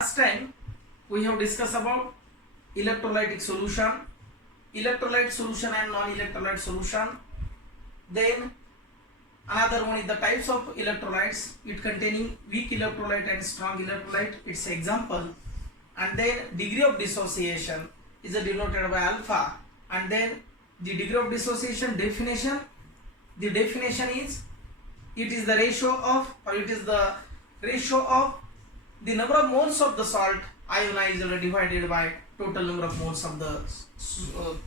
Last time we have discussed about electrolytic solution, electrolyte solution and non-electrolyte solution. Then another one is the types of electrolytes, it containing weak electrolyte and strong electrolyte, its example. And then degree of dissociation is denoted by alpha. And then the degree of dissociation definition, the definition is it is the ratio of, or it is the ratio of the number of moles of the salt ionized divided by total number of moles of the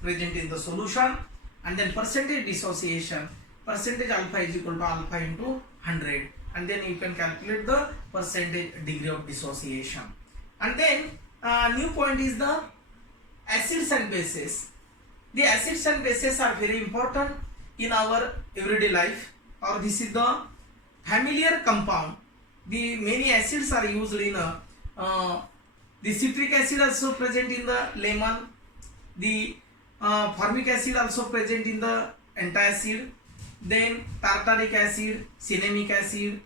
present in the solution. And then percentage dissociation, percentage alpha is equal to alpha into 100, and then you can calculate the percentage degree of dissociation. And then new point is the acids and bases. The acids and bases are very important in our everyday life, or this is the familiar compound. The many acids are used in the citric acid also present in the lemon, the formic acid also present in the antacid, then tartaric acid, cinnamic acid,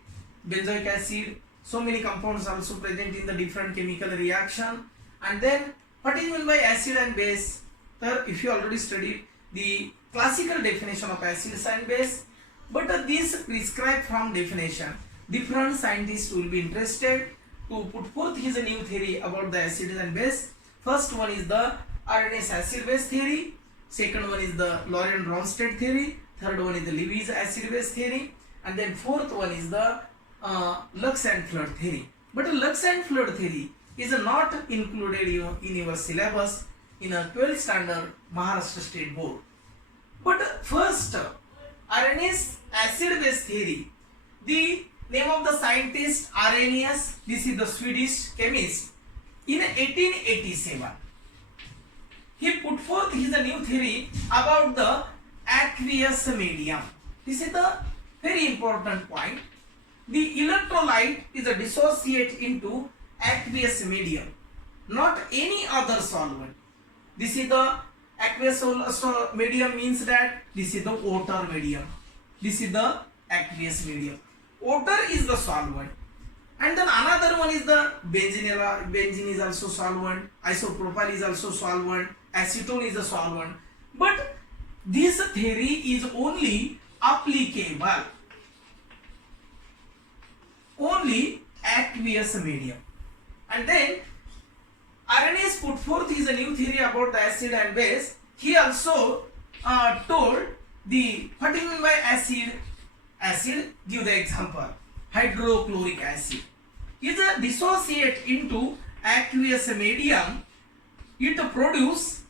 benzoic acid, so many compounds also present in the different chemical reaction. And then what is meant by acid and base? Sir, if you already studied the classical definition of acids and base, but this prescribed from definition, different scientists will be interested to put forth his new theory about the acids and base. First one is the Arrhenius acid base theory, second one is the Laurent-Bronsted theory, third one is the Lewis acid base theory, and then fourth one is the Lux and Flood theory. But Lux and Flood theory is not included in your syllabus in a 12th standard Maharashtra State Board. But first, Arrhenius acid base theory, the name of the scientist Arrhenius, this is the Swedish chemist, in 1887 he put forth his new theory about the aqueous medium. This is the very important point. The electrolyte is a dissociate into aqueous medium, not any other solvent. This is the aqueous medium, means that this is the water medium, this is the aqueous medium. Water is the solvent, and then another one is the benzene. Benzene is also solvent, isopropyl is also solvent, acetone is a solvent. But this theory is only applicable only aqueous medium. And then Arrhenius put forth his new theory about the acid and base. He also told the what do you mean by acid? Acid, give the example, hydrochloric acid is a dissociate into aqueous medium. It produce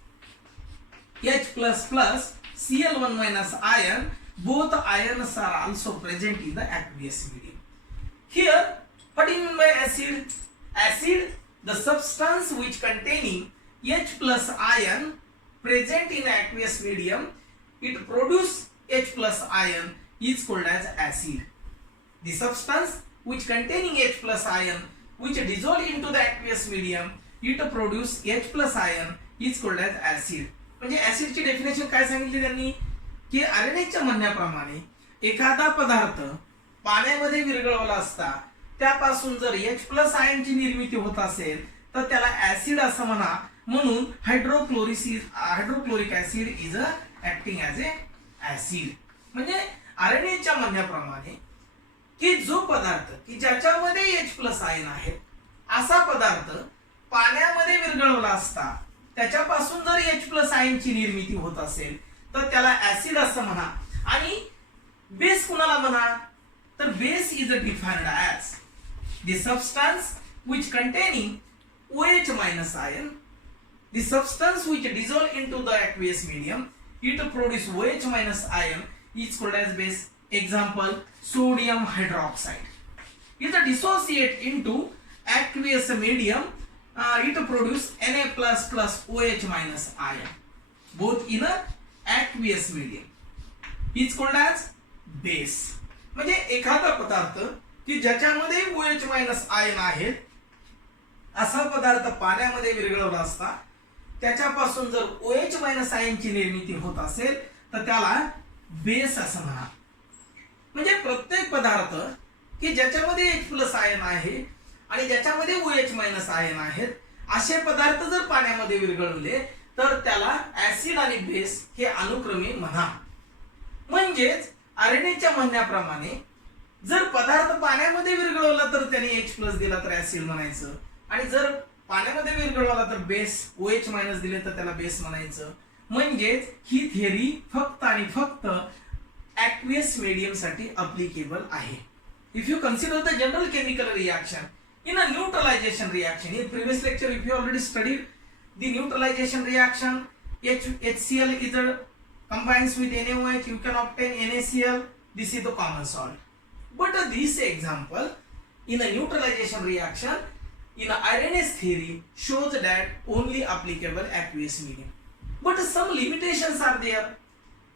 H++ Cl1 minus ion. Both ions are also present in the aqueous medium. Here, what do you mean by acid? Acid, the substance which containing H+ ion present in aqueous medium, it produce H+ ion is called as acid. The substance which containing H+ ion which dissolve into the aqueous medium, it produce H+ ion is called as acid. म्हणजे acid ची definition काय सांगितली त्यांनी की आर्यनेच्या म्हणण्याप्रमाणे एखादा पदार्थ पाण्यामध्ये विरघळवला असता त्यापासून जर H+ आयनची निर्मिती होत असेल तर त्याला ऍसिड असं म्हणा. म्हणून hydrochloric acid is acting as a acid. म्हणजे आर्यनेच्या म्हणण्याप्रमाणे की जो पदार्थ की ज्याच्यामध्ये H+ आयन आहे असा पदार्थ पाण्यामध्ये विरघळवला असता त्याच्यापासून जर H+ आयनची निर्मिती होत असेल तर त्याला ऍसिड असं म्हणा. आणि बेस कुणाला म्हणा तर base is defined as the substance which containing OH minus ion, the substance which dissolve into the aqueous medium, it produce OH minus ion is called as base. Example, sodium hydroxide is a dissociate into aqueous medium, it produce Na++ OH minus ion, both in a aqueous medium, is called as base. म्हणजे एखादा पदार्थ की ज्याच्यामध्ये OH minus ion आहेत असा पदार्थ पाण्यामध्ये विरघळवला असता त्याच्यापासून जर OH मायनस आयनची निर्मिती होत असेल तर त्याला बेस असं म्हणा. म्हणजे प्रत्येक पदार्थ की ज्याच्यामध्ये H+ आयन आहे आणि ज्याच्यामध्ये OH मायनस आयन आहेत असे पदार्थ जर पाण्यामध्ये विरघळवले तर त्याला ऍसिड आणि बेस हे अनुक्रमे म्हणा. म्हणजेच आरएनएच्या म्हणण्याप्रमाणे जर पदार्थ पाण्यामध्ये विरघळवला तर त्याने H+ दिला तर ऍसिड म्हणायचं, आणि जर पाण्यामध्ये विरघळवला तर बेस OH मायनस दिले तर त्याला बेस म्हणायचं. म्हणजेच ही थिअरी फक्त आणि फक्त aqueous medium साठी अप्लिकेबल आहे. If you consider the general chemical reaction in a neutralization reaction, in previous lecture if you already studied the neutralization reaction, HCl either combines with NaOH, you can obtain NaCl. This is the common salt. But this example in a neutralization reaction in a Arrhenius theory shows that only applicable aqueous medium. But some limitations are there.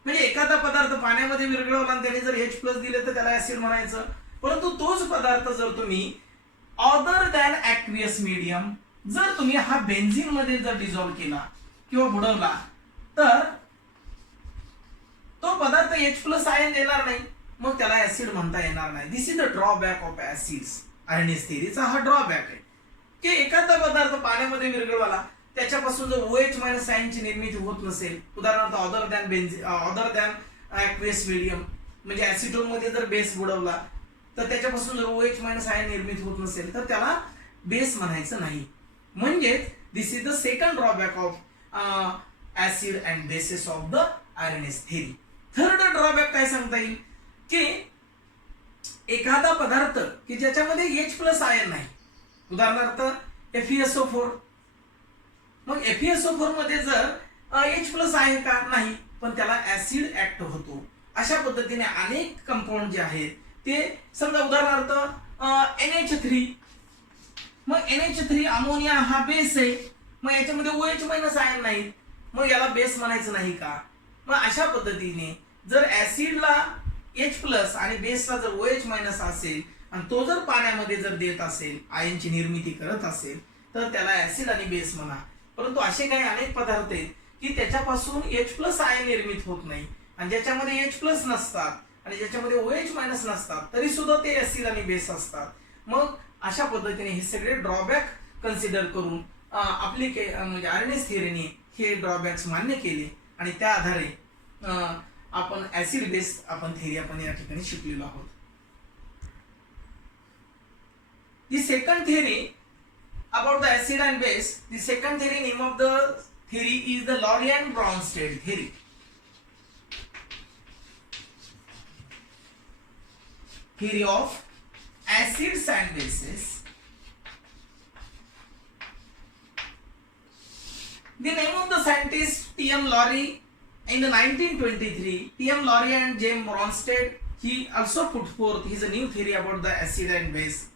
म्हणजे एखादा पदार्थ पाण्यामध्ये विरघळवला आणि त्याने जर H+ दिले तर त्याला ऍसिड म्हणायचं, परंतु तोच पदार्थ जर तुम्ही अदर दॅन ऍक्वियस मीडियम जर तुम्ही हा बेन्झीन मध्ये जर डिझॉल्व्ह केला किंवा बुडवला तर तो पदार्थ H+ आयन देणार नाही, मग त्याला ऍसिड म्हणता येणार नाही. This is the drawback of acids. Arrhenius थिअरीचा हा ड्रॉबॅक आहे की एखादा पदार्थ पाण्यामध्ये विरघळवला त्याच्यापासून जर OH मायनस आयनची निर्मिती होत नसेल, उदाहरणार्थ अदर दॅन ऍक्वियस मीडियम म्हणजे ऍसिटोन मध्ये जर बेस बुडवला तर त्याच्यापासून जर OH मायनस आयन निर्मिती होत नसेल तर त्याला बेस म्हणायचं नाही. म्हणजेच this is the second drawback of acid and bases of the Arrhenius theory. Third drawback काय सांगता येईल की एखादा पदार्थ की ज्याच्यामध्ये H+ आयन नाही, उदाहरणार्थ FeSO4, मग FeSO4 मध्ये जर H+ आहे का नाही, पण त्याला ऍसिड ऍक्ट होतो. अशा पद्धतीने अनेक कंपाऊंड जे आहेत ते समजा उदाहरणार्थ NH3, मग NH3 अमोनिया हा बेस आहे, मग याच्यामध्ये OH मायनस आयन नाही, मग याला बेस म्हणायचं नाही का. मग अशा पद्धतीने जर ऍसिडला H+ आणि बेसला जर OH मायनस असेल आणि तो जर पाण्यामध्ये जर देत असेल, आयनची निर्मिती करत असेल तर त्याला ऍसिड आणि बेस म्हणा. परंतु असे काही अनेक पदार्थ आहेत की त्याच्यापासून H+ आयन निर्मित होत नाही आणि ज्याच्यामध्ये H+ नसतात आणि ज्याच्यामध्ये OH मायनस नसतात तरी सुद्धा ते ऍसिड आणि बेस असतात. मग अशा पद्धतीने हे सगळे ड्रॉबॅक कन्सिडर करून म्हणजे आर्निस थिअरीने हे ड्रॉबॅक्स मान्य केले आणि त्या आधारे आपण ऍसिड बेस थिअरी आपण या ठिकाणी शिकलेलो आहोत. The second theory about the acid and base, the second theory name of the theory is the Lorentz-Bronsted theory. Theory of acids and bases. The name of the scientist T.M. Lowry. In the 1923, T.M. Lowry and James Bronsted, he also put forth his new theory about the acid and base.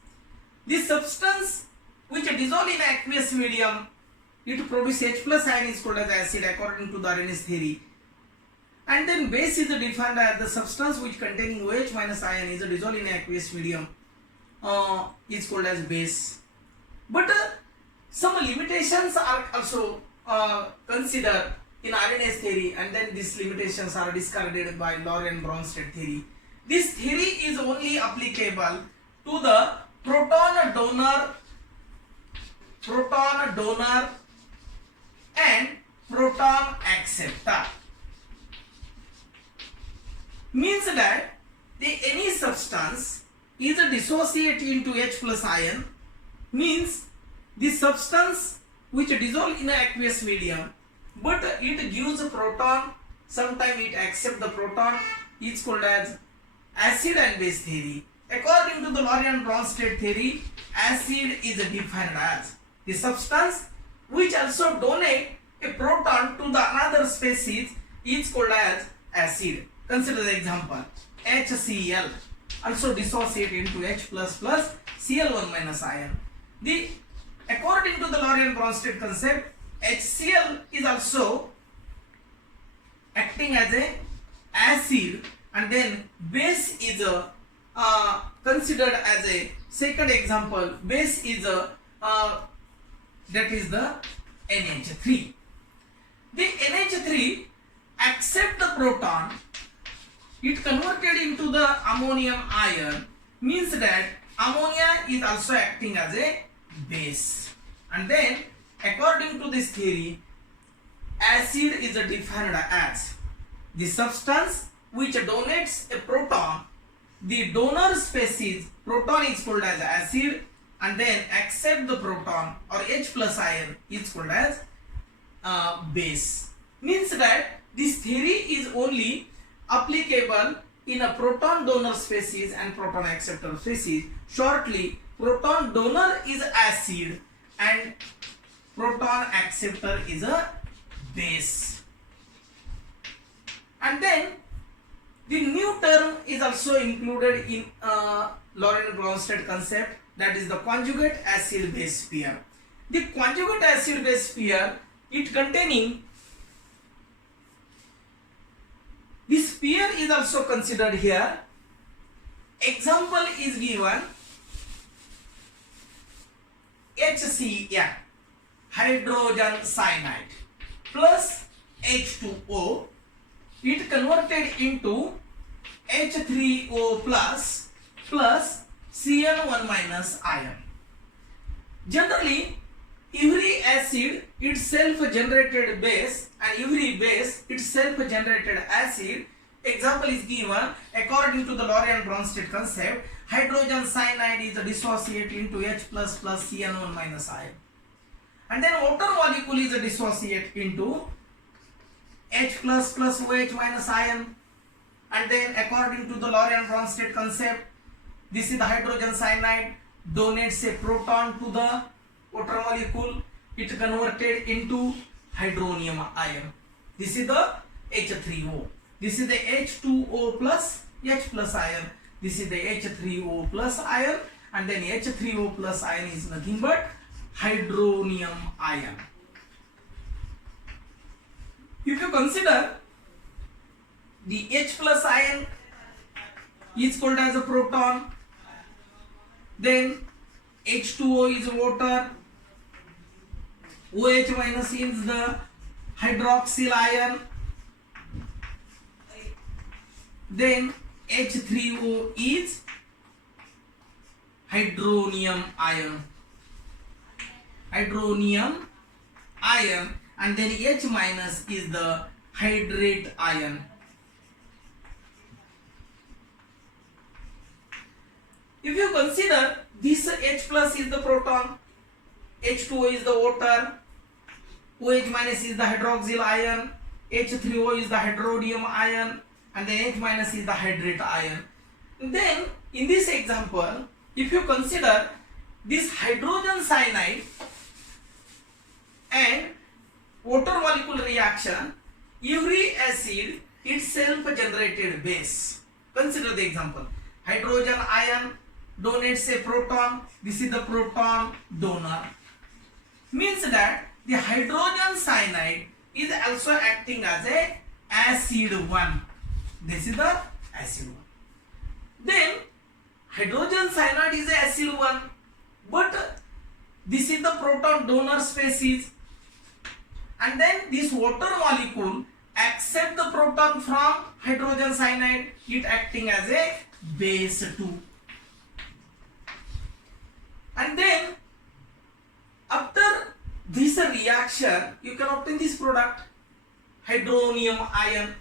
This substance which dissolve in aqueous medium, it produce H+ ion is called as acid according to the Arrhenius theory. And then base is defined as the substance which containing OH minus ion is dissolved in aqueous medium is called as base. But some limitations are also considered in Arrhenius theory, and then these limitations are discarded by Lorentz-Bronsted theory. This theory is only applicable to the proton donor and proton acceptor. Means that any substance is dissociate into H+ ion, means the substance which dissolve in an aqueous medium but it gives a proton, sometimes it accepts the proton, is called as acid and base theory. According to the Lorentz-Bronsted theory, acid is defined as the substance which also donate a proton to the another species is called as acid. Consider the example HCl also dissociate into H++ Cl1 minus ion. According to the Lorentz-Bronsted concept, HCl is also acting as a acid, and then base is considered as a second example. Base is that is the NH3. The NH3 accept the proton, it converted into the ammonium ion, means that ammonia is also acting as a base. And then according to this theory, acid is defined as the substance which donates a proton. The donor species proton is called as acid, and then accept the proton or H plus ion is called as base. Means that this theory is only applicable in a proton donor species and proton acceptor species. Shortly, proton donor is acid and proton acceptor is a base. And then the new term is also included in Laurent-Bronsted concept, that is the conjugate acid base pair. The conjugate acid base pair, it containing this pair is also considered here. Example is given HCl, hydrogen cyanide, plus H2O, it converted into H3O plus Cl1 minus ion. Generally, every acid itself generated base and every base itself generated acid. Example is given according to the Laurent-Bronsted concept. Hydrogen cyanide is dissociated into H plus Cl1 minus ion, and then water molecule is dissociated into H plus OH minus ion. And then according to the Laurent-Bronsted concept, this is the hydrogen cyanide donates a proton to the water molecule, it converted into hydronium ion. This is the H3O. This is the H2O plus H plus ion. This is the H3O plus ion, and then H3O plus ion is nothing but hydronium ion. If you consider the H plus ion is called as a proton, then H2O is water, OH minus is the hydroxyl ion, then H3O is hydronium ion, and then H minus is the hydrate ion. If you consider this H plus is the proton, H2O is the water, OH minus is the hydroxyl ion, H3O is the hydronium ion, and then H minus is the hydrate ion. Then in this example, if you consider this hydrogen cyanide and water molecule reaction, every acid itself generated base. Consider the example. Hydrogen ion donates a proton. This is the proton donor. Means that the hydrogen cyanide is also acting as a acid 1. This is the acid 1. Then hydrogen cyanide is a acid 1, but this is the proton donor species, and then this water molecule accept the proton from hydrogen cyanide, it acting as a base 2. And then after this reaction, you can obtain this product, hydronium ion.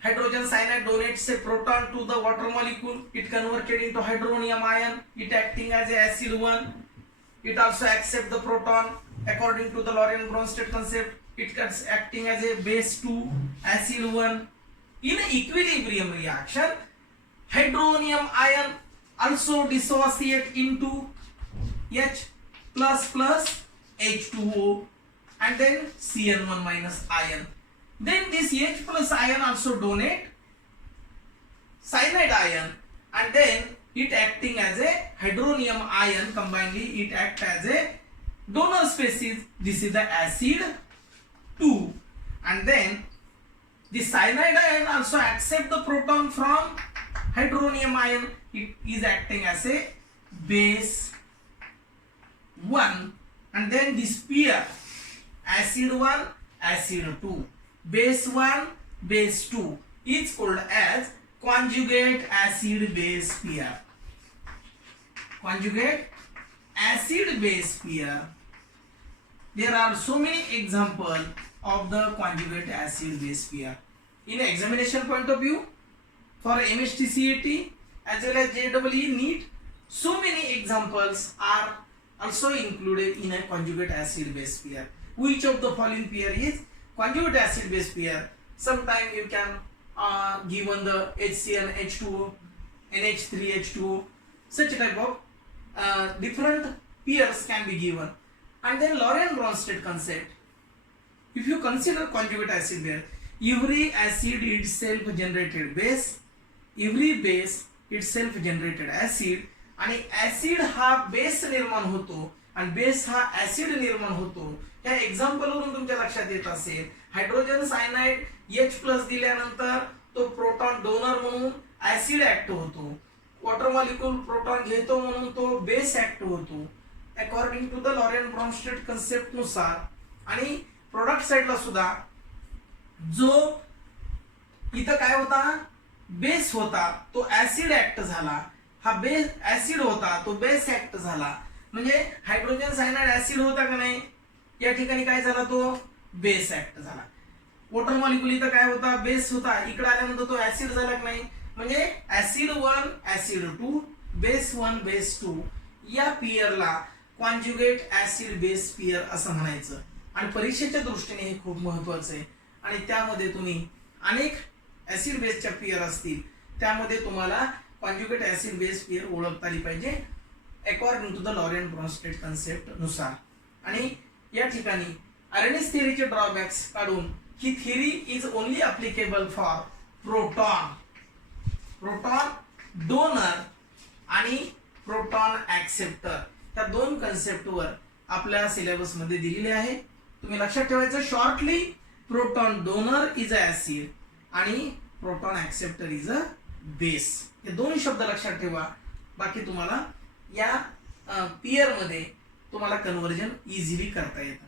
Hydrogen cyanide donates a proton to the water molecule, it converted into hydronium ion, it acting as a acid 1. It also accept the proton according to the Laurent-Bronsted concept, it is acting as a base 2, acid 1. In equilibrium reaction, hydronium ion also dissociate into H plus H2O and then Cl1 minus ion. Then this H plus ion also donate cyanide ion, and then it acting as a hydronium ion, combinedly it act as a donor species. This is the acid 2, and then the cyanide ion also accept the proton from hydronium ion, it is acting as a base 1, and then this pair acid 1 acid 2 base 1 base 2 is called as conjugate acid base pair. conjugate acid base pair. There are so many examples of the conjugate acid base pair. In examination point of view, for MSTCET as well as JEE NEET, so many examples are also included in a conjugate acid base pair. Which of the following pair is conjugate acid base pair? Sometimes you can given the HCl H2O, NH3 H2O, such type of different pairs can be given. And then Laurent-Bronsted concept. If you consider conjugate acid pair, every acid itself generated base, every base itself generated acid, आणि acid हा base निर्माण होतो आणि base हा acid निर्माण होतो. या example वरून तुमच्या लक्षात येत असेल, हायड्रोजन सायनाइड H+ दिल्यानंतर तो प्रोटॉन डोनर म्हणून ऍसिड ऍक्ट होतो, वॉटर मॉलिक्यूल प्रोटॉन घेतो म्हणून तो बेस ऍक्ट होतो according to the Lowry Bronsted concept नुसार. आणि प्रोडक्ट साइडला सुद्धा जो इथं काय होता, बेस होता तो ऍसिड ऍक्ट झाला, हा बेस ऍसिड होता तो बेस ऍक्ट झाला. म्हणजे हायड्रोजन सायनाइड ऍसिड होता का नाही, या ठिकाणी काय झाला, तो बेस ऍक्ट झाला. वॉटर मॉलिक्यूल इथं काय होता, बेस होता, इकडे आल्यानंतर तो ऍसिड झाला की नाही. म्हणजे ऍसिड 1 ऍसिड 2 बेस 1 बेस 2 या पेयरला कॉन्जुगेट ऍसिड बेस पेयर असं म्हणायचं. आणि परीक्षेच्या दृष्टीने हे खूप महत्वाचं आहे. आणि त्यामध्ये तुम्ही अनेक ऍसिड बेसच्या पेयर असतील, त्यामध्ये तुम्हाला कॉन्जुगेट ऍसिड बेस पेयर ओळखता आली पाहिजे according to the Lowry Bronsted concept नुसार. आणि या ठिकाणी अरेनिस थिअरीचे ड्रॉबॅक्स काढून ही theory is only applicable for proton donor आणि प्रोटॉन ऍक्सेप्टर. त्या दोन कन्सेप्टवर आपल्या सिलेबस मध्ये दिलेले आहे. तुम्ही लक्षात ठेवायचं, shortly proton donor is a acid आणि proton acceptor is a base. हे दोन शब्द लक्षात ठेवा. बाकी तुम्हाला या पेयर मध्ये तुम्हाला कन्वर्जन इझिली करता येतं.